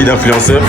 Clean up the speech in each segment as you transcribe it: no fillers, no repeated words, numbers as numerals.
vie d'influenceur.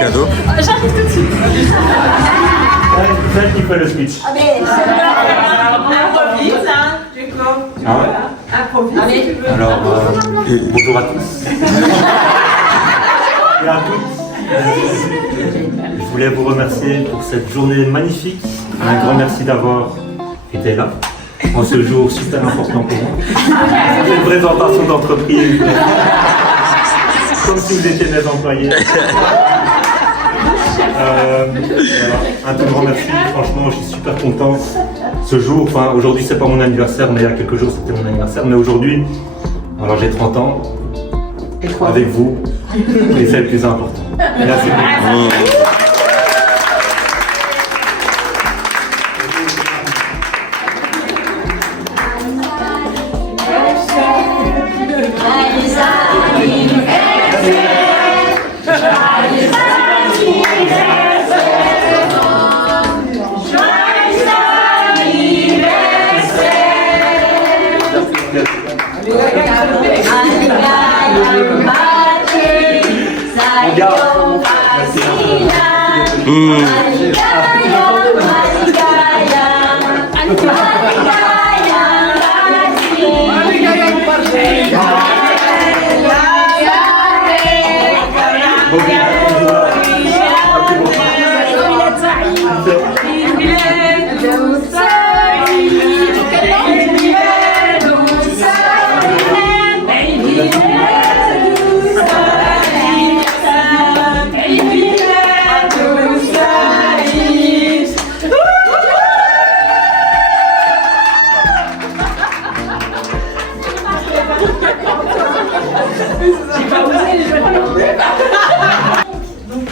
Cadeau. J'arrive tout de suite. Celle qui fait le speech. Improvise, hein, du coup. Ah ouais. Improvise. Allez. Alors, bonjour à tous. Et à toutes. Je voulais vous remercier pour cette journée magnifique. Un grand merci d'avoir été là en ce jour super important pour moi. C'est une présentation d'entreprise. Comme si vous étiez mes employés. Un tout grand merci, franchement je suis super content. Ce jour, enfin aujourd'hui c'est pas mon anniversaire, mais il y a quelques jours c'était mon anniversaire, mais aujourd'hui, alors j'ai 30 ans, avec vous, et c'est le plus important. Merci beaucoup.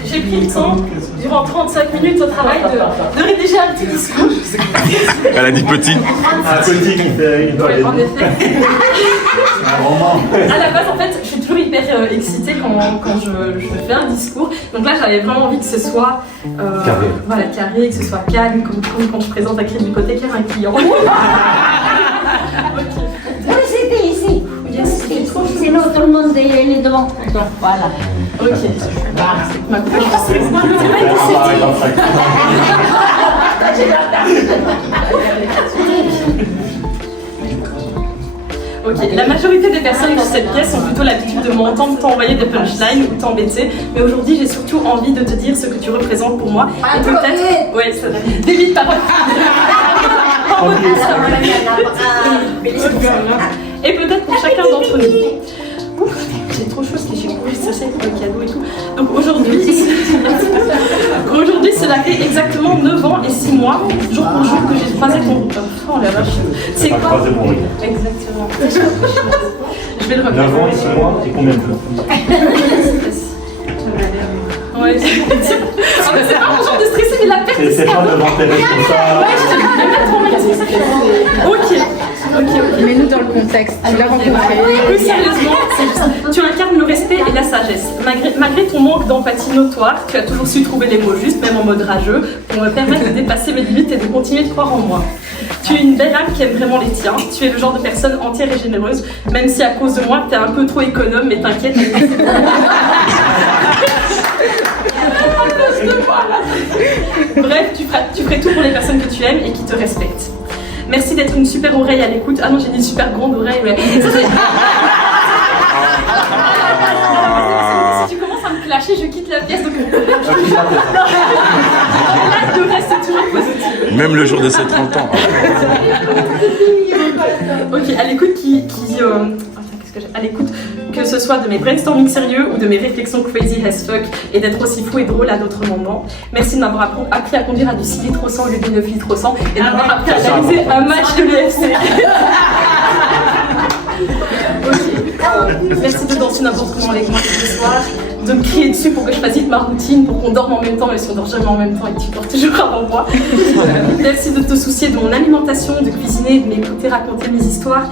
J'ai pris le temps, durant 35 minutes au travail, de rédiger un petit discours. Elle a dit petit. Un petit qui fait une Ouais, en effet. un roman. À la base, en fait, je suis toujours hyper excitée quand je fais un discours. Donc là, j'avais vraiment envie que ce soit Carré. Voilà, carré, que ce soit calme, comme quand je présente à Crédit Hypothécaire un client. Oui, c'était ici. Sinon, tout le monde est devant. Donc, voilà. Ok. Ma copine, Ok, la majorité des personnes dans cette pièce ont plutôt l'habitude de m'entendre t'envoyer des punchlines ou t'embêter, mais aujourd'hui j'ai surtout envie de te dire ce que tu représentes pour moi. Et peut-être. Ouais, ça va. Des vides paroles. Et peut-être pour chacun d'entre nous. Ouf, j'ai trop chaud parce que j'ai couru chercher le cadeau et tout. Donc aujourd'hui, cela fait exactement 9 ans et 6 mois, jour pour jour, que j'ai croisé ton. Oh la vache. C'est quoi? Croisé mon regard. Exactement. Je vais le remettre. 9 ans et 6 mois et combien de jours? Ouais, c'est pas mon genre de stresser, mais la perte de C'est pas devant tes responsables. Ouais, je vais mettre en même c'est ça que... Ok. Mets-nous dans le contexte. Tu l'as rencontré. Plus sérieusement, tu incarnes le respect et la sagesse. Malgré ton manque d'empathie notoire, tu as toujours su trouver les mots justes, même en mode rageux, pour me permettre de dépasser mes limites et de continuer de croire en moi. Tu es une belle âme qui aime vraiment les tiens. Tu es le genre de personne entière et généreuse, même si à cause de moi, tu es un peu trop économe, mais t'inquiète. Bref, tu ferais tout pour les personnes que tu aimes et qui te respectent. Merci d'être une super oreille à l'écoute. Ah non, j'ai dit une super grande oreille, mais... Si tu commences à me clasher, je quitte la pièce. Donc... Là, le reste est toujours positif. Même le jour de ses 30 ans. Ok, à l'écoute à l'écoute, que ce soit de mes brainstorming sérieux ou de mes réflexions crazy as fuck et d'être aussi fou et drôle à d'autres moments. Merci de m'avoir appris à conduire à du 6 litres au 100 au lieu de 9 litres au 100 et de m'avoir appris à réaliser un match de l'UFC. Merci de danser n'importe comment avec moi ce soir, de me crier dessus pour que je fasse vite ma routine, pour qu'on dorme en même temps, même si on dort jamais en même temps et que tu dors toujours avant moi. Merci de te soucier de mon alimentation, de cuisiner, de m'écouter raconter mes histoires.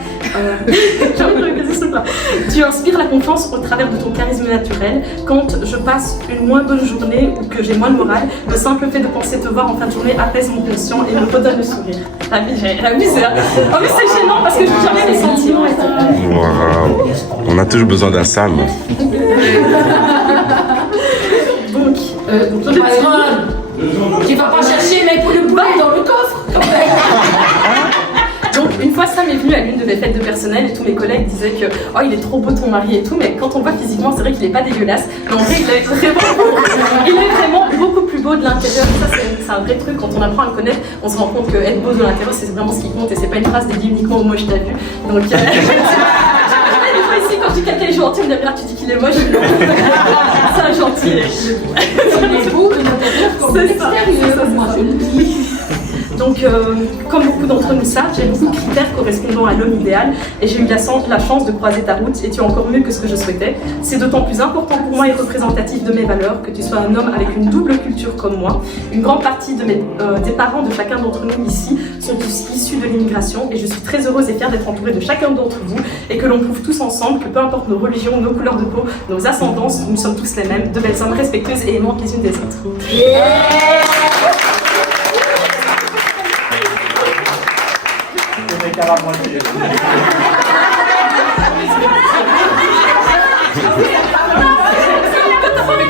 J'ai envie de répéter ce plat. Tu inspires la confiance au travers de ton charisme naturel. Quand je passe une moins bonne journée ou que j'ai moins de morale, le simple fait de penser te voir en fin de journée apaise mon conscient et me redonne le sourire. La vie, c'est oh, mais c'est gênant parce que je n'ai jamais mes sentiments. Wow. On a toujours besoin d'un Sam. Donc, Tu vas pas chercher mais pour le poulet dans le coffre. Donc une fois Sam est venu à l'une de mes fêtes de personnel et tous mes collègues disaient que oh il est trop beau ton mari et tout, mais quand on voit physiquement c'est vrai qu'il est pas dégueulasse, mais en vrai il est vraiment beaucoup plus beau de l'intérieur. Ça c'est un vrai truc, quand on apprend à le connaître on se rend compte que être beau de l'intérieur c'est vraiment ce qui compte et c'est pas une phrase dédiée uniquement au moche t'as vu. Donc des fois ici quand je dis quelqu'un est gentil on dirait tu dis qu'il est moche, c'est un gentil. Il est beau de l'intérieur comme de l'extérieur, moi je le dis. Donc, comme beaucoup d'entre nous savent, j'ai beaucoup de critères correspondant à l'homme idéal et j'ai eu la chance de croiser ta route et tu es encore mieux que ce que je souhaitais. C'est d'autant plus important pour moi et représentatif de mes valeurs que tu sois un homme avec une double culture comme moi. Une grande partie des parents de chacun d'entre nous ici sont issus de l'immigration et je suis très heureuse et fière d'être entourée de chacun d'entre vous et que l'on prouve tous ensemble que peu importe nos religions, nos couleurs de peau, nos ascendances, nous sommes tous les mêmes, de belles âmes respectueuses et aimantes les unes des autres.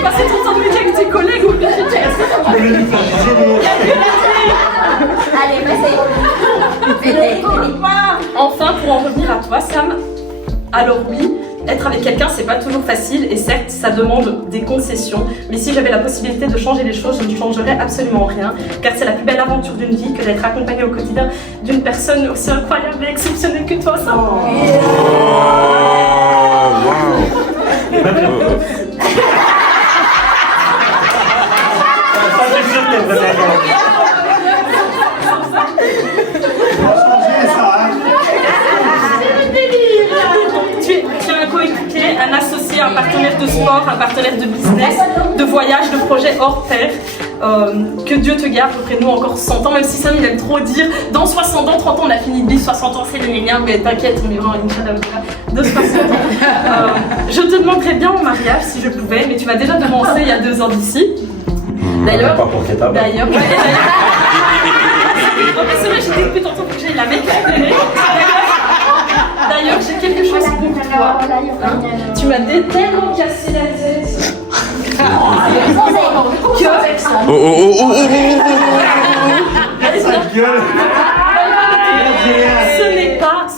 Passer ton temps de midi avec tes collègues ou Allez, vas-y. Enfin, pour en revenir à toi, Sam, alors oui, être avec quelqu'un, c'est pas toujours facile et certes, ça demande des concessions. Mais si j'avais la possibilité de changer les choses, je ne changerais absolument rien. Car c'est la plus belle aventure d'une vie que d'être accompagnée au quotidien d'une personne aussi incroyable et exceptionnelle que toi, Sam. Tu es un coéquipier, un associé, un partenaire de sport, un partenaire de business, de voyage, de projet hors pair. Que Dieu te garde auprès de nous encore 100 ans, même si Sam il aime trop dire dans 60 ans, 30 ans on a fini de vivre, 60 ans c'est le millénaire, mais t'inquiète, on vivra en Inch'Allah de 60 ans. Je te demanderais bien en mariage si je pouvais, mais tu m'as déjà demandé il y a 2 ans d'ici. D'ailleurs, d'ailleurs, c'est vrai, j'étais depuis tantôt que j'aille la mettre. D'ailleurs, j'ai quelque chose pour toi. Tu m'as tellement cassé la tête.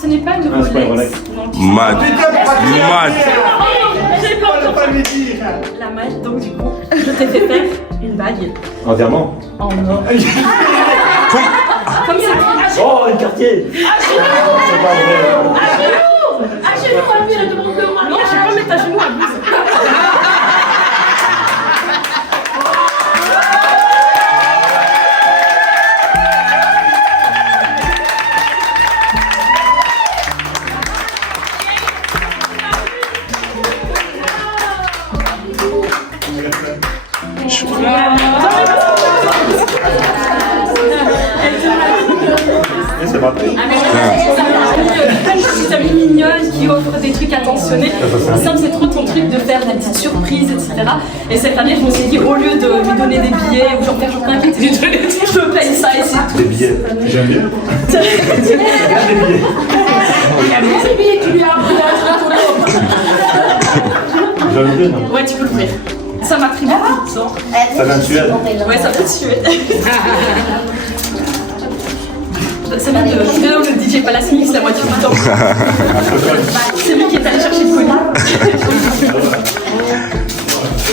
Ce n'est pas une Rolex. Mad. J'ai pas encore la maille, donc du coup, je t'ai fait faire une bague. En diamant. En or. Comme ça. Oh, une quartier. C'est pas vrai. Non, je vais pas mettre à genoux à blouse. C'est pas vrai. plein de petites amies mignonnes qui offrent des trucs attentionnés. Sam, c'est trop ton truc de faire des petites surprises, etc. Et cette année, je me suis dit, au lieu de lui donner des billets ou genre faire t'inquiète, je te paye ça et c'est tout. Des billets. J'aime bien. Des billets, tu lui as J'en ai deux, non? Ouais, tu peux le faire. Ça m'a pris beaucoup de temps. Ça vient de Suède. Ouais, ça vient de Suède. Ça vient de le DJ Palace Mix la moitié du temps. C'est lui qui est allé chercher le colis.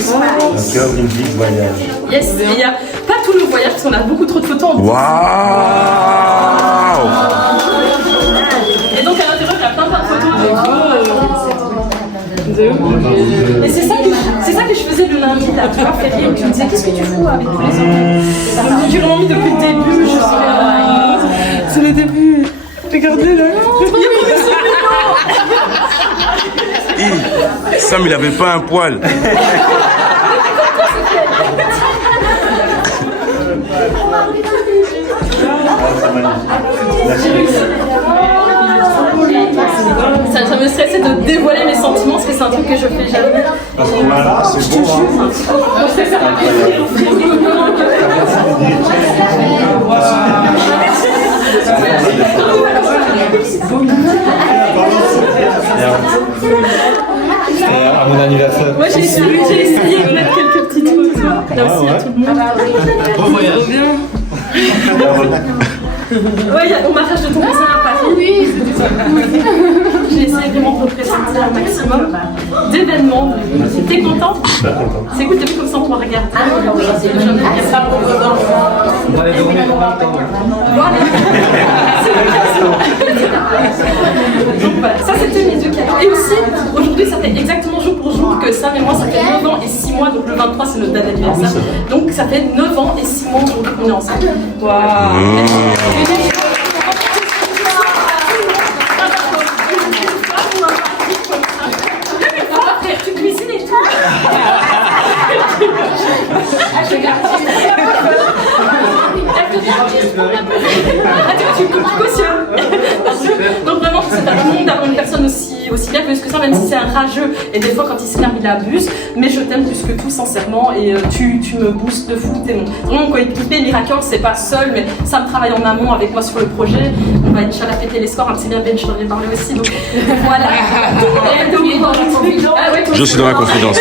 Un cœur, une vie, voyage. Yes, et il n'y a pas tous nos voyages parce qu'on a beaucoup trop de photos en Waouh! Et donc à l'intérieur, il y a plein de photos et c'est ça que je faisais le lundi là, tu vois, férié, où tu me disais qu'est-ce que tu fous avec tous les enfants. Donc j'ai vraiment mis depuis le début, je suis c'est le début. Regardez là. Sam, il avait pas un poil. Ça me stressait de dévoiler mes sentiments parce que c'est un truc que je fais jamais. Parce que voilà, c'est beau. À mon anniversaire. Moi j'ai essayé de mettre quelques petites photos. Là aussi, à tout le monde. Bon voyage. Ouais, il y a ton mariage de ton cousin à Paris. Oui, c'était ça. J'ai essayé vraiment de représenter un maximum d'événements. T'es content? C'est cool, t'as vu comme ça on pourra regarder. On va aller dormir en même temps. Donc voilà, ça c'était mes deux cadeaux. Et aussi, aujourd'hui ça fait exactement jour pour jour que Sam et moi ça fait 9 ans et 6 mois, donc le 23 c'est notre date d'anniversaire. Donc ça fait 9 ans et 6 mois aujourd'hui qu'on est ensemble. Waouh! Tu cuisines et tout. Tu cautionnes. Donc vraiment, c'est un monde d'avoir une personne aussi bien que ça, même si c'est un rageux et des fois quand il s'énerve il abuse, mais je t'aime plus que tout sincèrement et tu me boostes de fou, t'es mon coéquipier. Miracle, c'est pas seul, mais ça me travaille en amont avec moi sur le projet. On va Inch'Allah péter les scores, un petit bien Ben, je t'en ai parlé aussi, donc voilà. Je suis dans la confidence.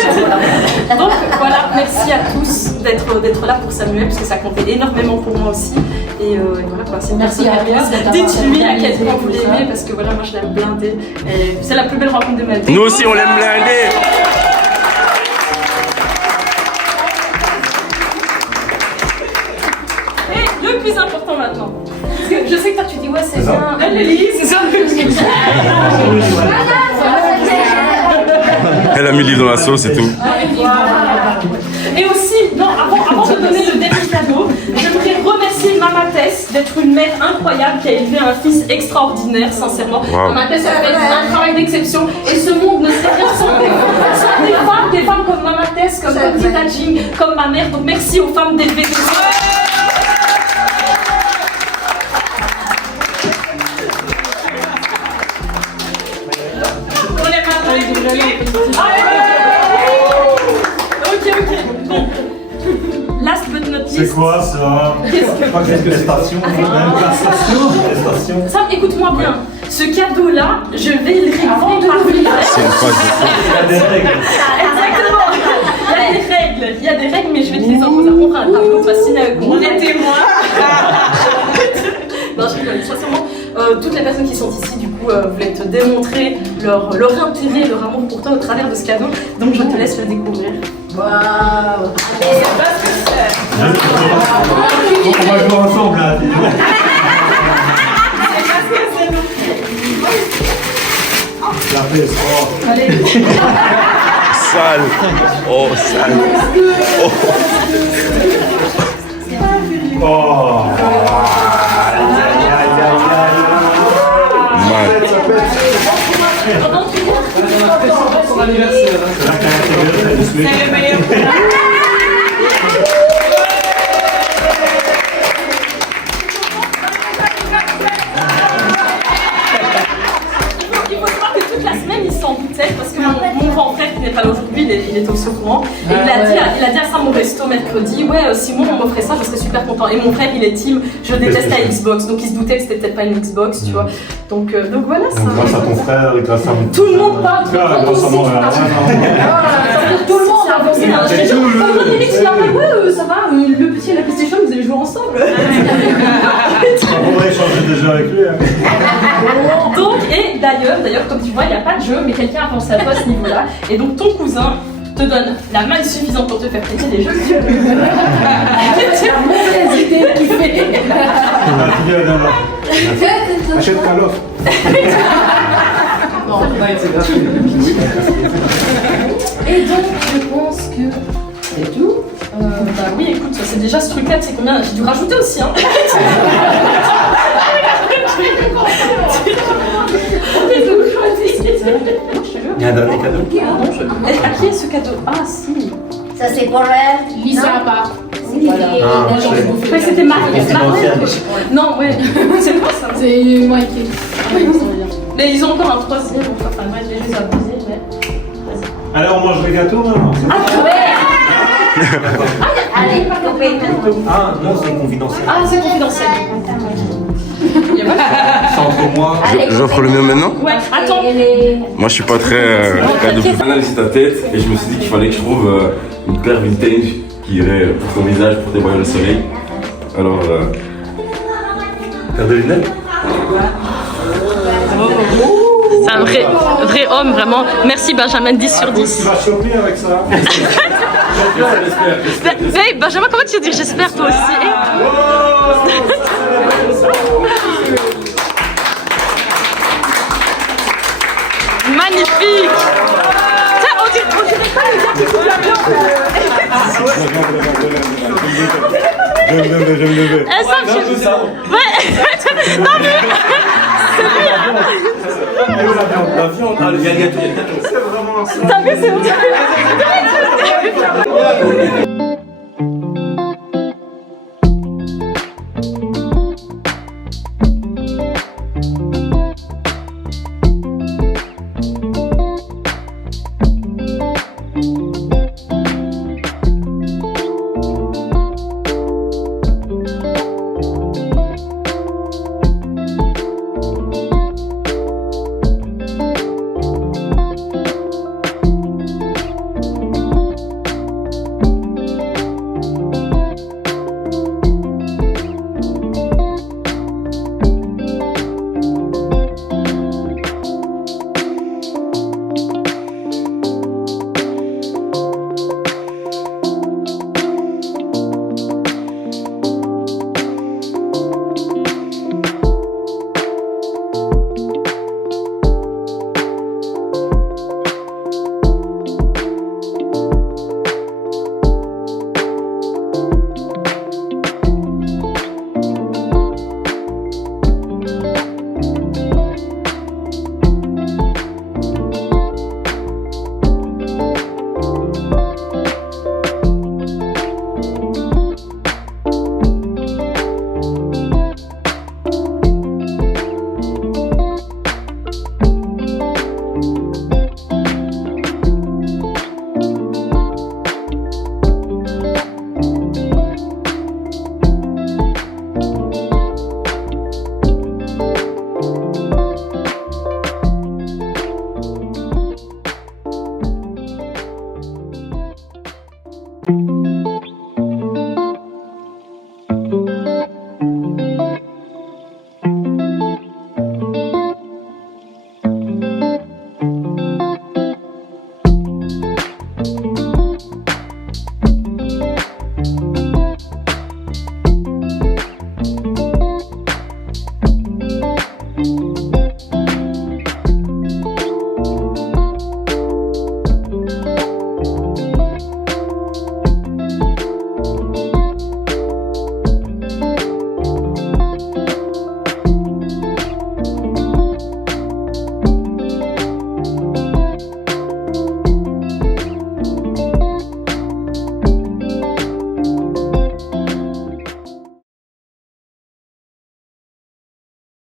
Donc voilà, merci à tous d'être là pour Samuel parce que ça comptait énormément pour moi aussi. Et voilà quoi, c'est une personne merveilleuse. Dites-lui à quel point vous l'aimez parce que voilà, moi je l'aime blindée. Et c'est la plus belle rencontre de ma vie. Nous aussi, on l'aime blindé. Et le plus important maintenant. Parce que je sais que toi tu dis ouais c'est bien. C'est ça. Elle a mis l'île dans la sauce et tout. Et aussi, non, avant de donner le dernier cadeau, j'aimerais remercier Mama Tess d'être une mère incroyable qui a élevé un fils extraordinaire, sincèrement. Wow. Mama Tess a fait un travail d'exception et ce monde ne serait rien sans des femmes comme Mama Tess, comme Tita Jean, comme ma mère. Donc merci aux femmes d'élever des enfants. Ok. Bon. Last but not least. C'est quoi ça? Je crois que c'est une prestation. Sam, écoute-moi bien. Ce cadeau-là, je vais le revendre par livre. C'est une phrase de fou. Il y a des règles. Exactement. Il y a des règles, mais je vais te les imposer. On fera un tableau facile avec moi. Mettez-moi. Non, je rigole. Sincèrement, toutes les personnes qui sont ici, du coup, voulaient te démontrer leur intérêt, leur amour pour toi au travers de ce cadeau. Donc, je te laisse le découvrir. Waouh! On va jouer ensemble là. La PS3. Sale. Oh, sale. Oh. Mal. Son anniversaire. C'est le meilleur. pas là aujourd'hui, il était aussi au courant. Et il a dit à ça à mon resto mercredi, ouais, Simon, on m'offrait ça, je serais super content. Et mon frère, il est team, je déteste la Xbox, donc il se doutait que c'était peut-être pas une Xbox, tu vois. Donc voilà ça. Donc, grâce à ton frère et grâce à mon... Tout le monde parle. Grâce à moi, Tout le monde a pensé à un jeu. Quand Alex il appelle, ouais, ça va, le petit et la PlayStation, vous allez jouer ensemble. On va échanger des jeux avec lui. Hein. Donc, et d'ailleurs, comme tu vois, il n'y a pas de jeu, mais quelqu'un a pensé à toi à ce niveau-là. Et donc, ton cousin te donne la main suffisante pour te faire prêter des jeux. C'est la mauvaise idée qu'il fait. Achète Call of. Non, c'est gratuit. Et donc, je pense que c'est tout. Bah oui, écoute, c'est déjà ce truc-là, tu sais combien. J'ai dû rajouter aussi, hein. Il y a un dernier cadeau. À qui est ce cadeau? Ah, si. Ça c'est pour elle. Lisa à part. Voilà. Je croyais que c'était Marie. Non, ouais. C'est quoi ça? C'est moi et Kate. Mais ils ont encore un troisième. Enfin, moi, j'ai juste un deuxième, mais. Allez, on mange les gâteaux maintenant. Ah, ouais. Allez, coupez. Ah, non, c'est confidentiel. Ah, c'est confidentiel. C'est entre moi. J'offre le mien maintenant? Ouais, attends. Moi je suis pas très cadeau. J'ai analysé ta tête et je me suis dit qu'il fallait que je trouve une paire vintage qui irait pour ton visage pour dévoiler le soleil. Alors. Paire de lunettes. C'est un vrai homme, vraiment. Merci Benjamin, 10 sur 10. Tu vas choper avec ça. Hey, Benjamin, comment tu veux dire j'espère toi aussi? Magnifique! Tiens, on dirait pas le gars qui coupe la viande. J'aime lever. Eh, ça me fait... Ouais. Non mais... La viande, il y a le gâteau. C'est vraiment ça. T'as vu, c'est...